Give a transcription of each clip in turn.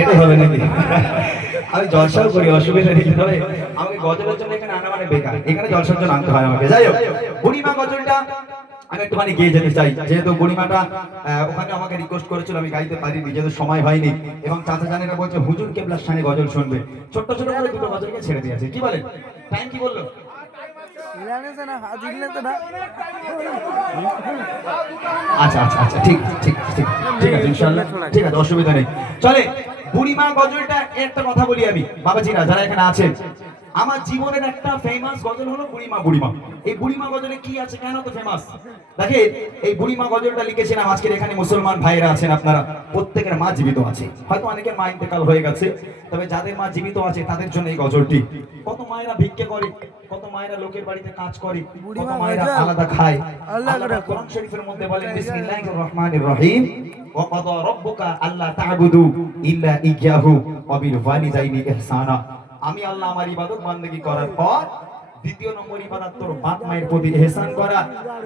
এটাই হবে নাকি? আমি জলসাও করি, অসুবিধা নেই, তবে আমাকে গজলের জন্য এখানে আনা মানে বেকার, এখানে জলসার জন্য আনতে হয় আমাকে। যাই হোক, বুড়িমা গজলটা আমি একটুখানি গিয়ে যেতে চাই, যেহেতু বুড়িমাটা ওখানে আমাকে রিকোয়েস্ট করেছিল, আমি গাইতে পারিনি যেহেতু সময় হয়নি, এবং চাচা জানেরা বলছে হুজুর কেবলার স্থানে গজল শুনবে, ছোট্ট ছোট করে দুটো গজলকে ছেড়ে দিয়েছে। কি বলেন? টাইম কি বললো? আচ্ছা আচ্ছা আচ্ছা, ঠিক ঠিক ঠিক ঠিক আছে, ইনশাআল্লাহ ঠিক আছে, অসুবিধা নেই। চলে, বুড়িমা গজলটা একটা কথা বলি আমি, বাবাজিরা যারা এখানে আছেন, আমার জীবনের একটা ফেমাস গজল হলো বুড়িমা বুড়িমা। এই বুড়িমা গজলে কি আছে, কেন তো ফেমাস? দেখে, এই বুড়িমা গজলটা লিখেছিলাম, আজকের এখানে মুসলমান ভাইরা আছেন আপনারা, প্রত্যেকের মা জীবিত আছে, হয়তো অনেকের মা ইন্তেকাল হয়ে গেছে, তবে যাদের মা জীবিত আছে তাদের জন্য এই গজলটি। কত মায়েরা ভিক্ষে করে, কত মায়েরা লোকের বাড়িতে কাজ করে, কত মায়েরা আলাদা খায়। আল্লাহ কোরআন শরীফের মধ্যে বলেন বিসমিল্লাহির রহমানির রহিম, ওয়া কাদা রাব্বুকা আল্লা তা'বুদু ইল্লা ইয়্যাহু ওয়া বিল ওয়ালিদাইনি ইহসানা। আমি আল্লাহ আমার ইবাদত বান্দেগী করার পর দ্বিতীয় নম্বর ইবাদত তোর বাপ মায়ের প্রতি ইহসান করা,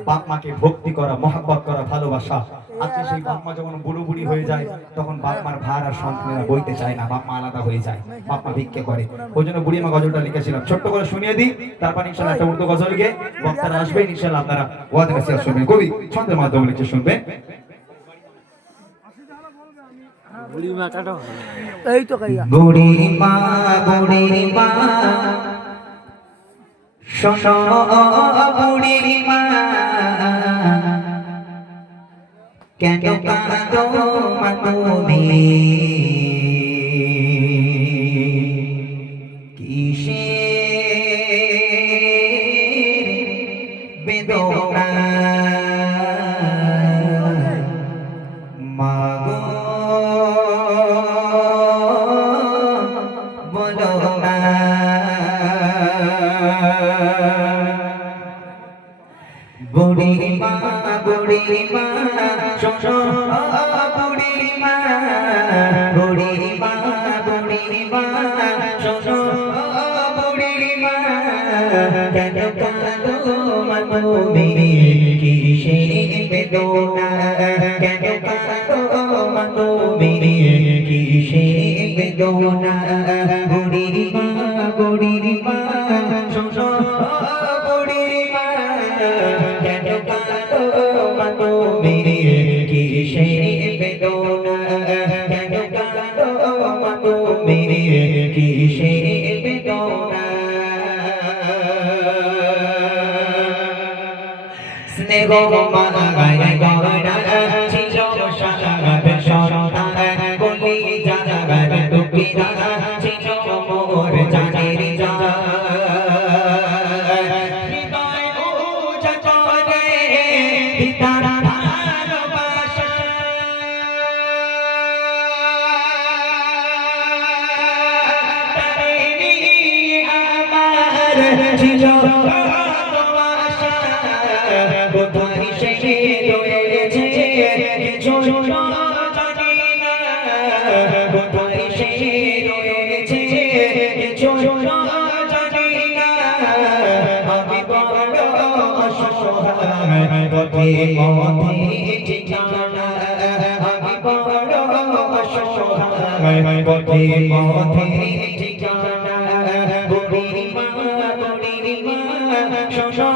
বাপ মাকে ভক্তি করা, মহব্বত করা, ভালোবাসা। আজকে সেই বাপ মা যখন বুড়ো বুড়ি হয়ে যায়, তখন বাপ মার ভার আর সন্তানেরা বইতে চায় না, বাপ মা আলাদা হয়ে যায়, বাপ মা ভিক্ষে করে। ওই জন্য বুড়িমা গজলটা লিখেছিলাম, ছোট্ট করে শুনিয়ে দিই, তারপর ইনশাআল্লাহ একটা উর্দু গজল গিয়ে বক্তারা আসবেন, ইনশাআল্লাহ আপনারা ওয়াজ নসিহত শুনবেন, কবি ছন্দের মাধ্যমে লিখে শুনবেন। বুড়িমা কাটো এই তো কাইয়া বুড়িমা বুড়িমা শোনো বুড়িমা, কেন কাঁদো মা তুমি, কিসের বেদনা মাগো বলো না। বুড়িমা বুড়িমা শোনো বুড়িমা, বুড়িমা বুড়িমা শোনো বুড়িমা, কেন কাঁদো মা তুমি, কিসের বেদনা, কেন কাঁদো মা তুমি, কিসের বেদনা। বুড়িমা বুড়িমা শোনো বুড়িমা, কেন কাঁদো মা তুমি, কিসের বেদনা, কেন কাঁদো মা তুমি, কিসের বেদনা। স্নেহ মাগায় গড়া ছিল সারাবে সন্তান, বলি জানাবার দুঃখীরা ছিল মোর জানের জান। হৃদয় উজা চলে পিতার ভালোবাসা, তারে নিয়ে আমার ছিল কোথায় সে রয়েছে কিছু জানি না, কোথায় সে রয়েছে কিছু জানি না। আমি বড় অসহায়, পথে পথে ঠিকানা, আমি বড় অসহায়, পথে পথে ঠিকানা। বুড়িমা বুড়িমা শোনো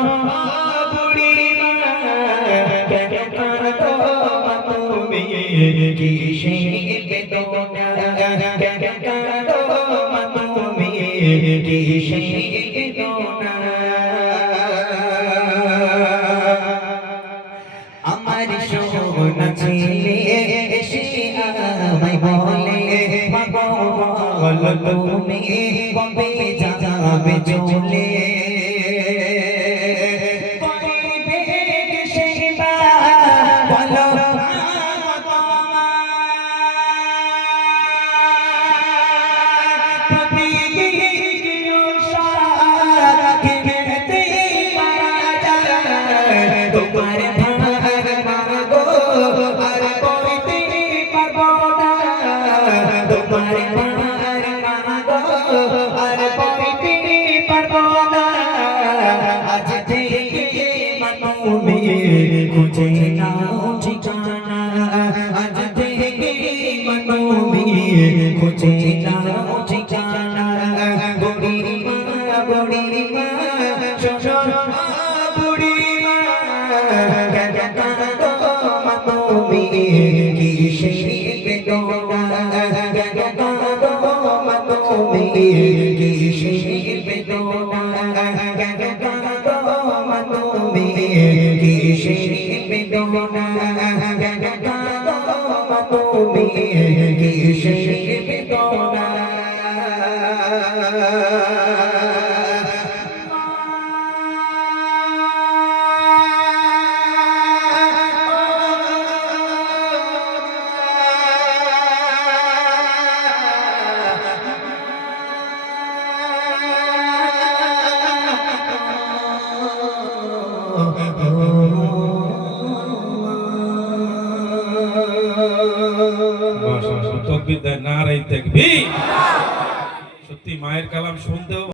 বুড়িমা, কেন কাঁদো মা তুমি, কিসের বেদনা, কেন কাঁদো মা তুমি, কিসের বেদনা। আমার সোনা ছেলে এসে আমায় বলে, মা গো বলো তুমি কবে যাবে চলে, তোমার ভার মাগো আর বইতে পারবো না, তোমার ভার মাগো আর বইতে পারবো না। তুমি খুঁজে নাও ঠিকানা বুড়িমা বুড়িমা শোনো বুড়িমা মা তুমি কিসের বেদনা মা তুমি কিসের বেদনা মা তুমি কিসের বেদনা মা তুমি কিসের বেদনা তকবীর দেয় নারায়ে তাকবীর। সত্যি মায়ের কালাম শুনতেও